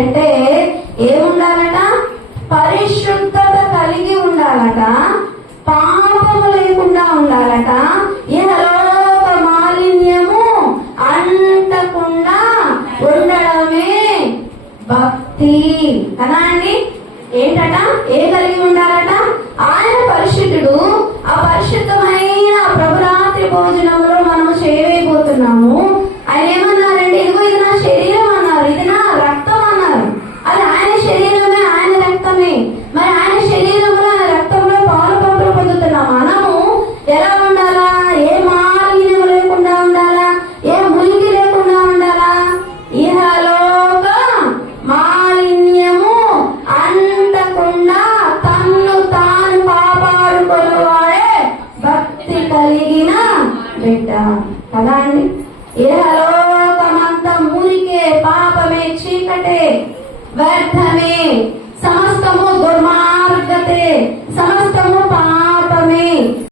ఏంటంటే ఏముండాలట? పరిశుద్ధత కలిగి ఉండాలట, పాపము లేకుండా ఉండాలట, ఇహలోక మాలిన్యము అంటకుండా ఉండడమే భక్తి కదా అండి. ఏంటట? ఏం కలిగి ఉండాలట? ఆయన పరిశుద్ధుడు. ఆ పరిశుద్ధమైన ప్రభురాత్రి భోజనంలో మనము చేయబోతున్నాము. ఆయన ఏమన్నారండి? ఇదిగో ఇది నా శరీరం అన్నారు, ఇది నా రక్తం అన్నారు. అది ఆయన శరీరమే, ఆయన రక్తమే. మరి ఆయన శరీరంలో ఆయన రక్తంలో పాలు పంపులు పొందుతున్నాం. మనము ఎలా ఉండాలా? ఏ మాలిన్యం లేకుండా ఉండాలా? ఏ మురికి లేకుండా ఉండాలా? ఇహలోక మాలిన్యము అంటకుండా తన్ను తాను కాపాడుకునేవాడే భక్తి కలిగిన బిడ్డ కదా అండి. ఇహలోకమంతా మురికే, పాపమే, చీకటే, వ్యర్థమే, సమస్తము దుర్మార్గతే,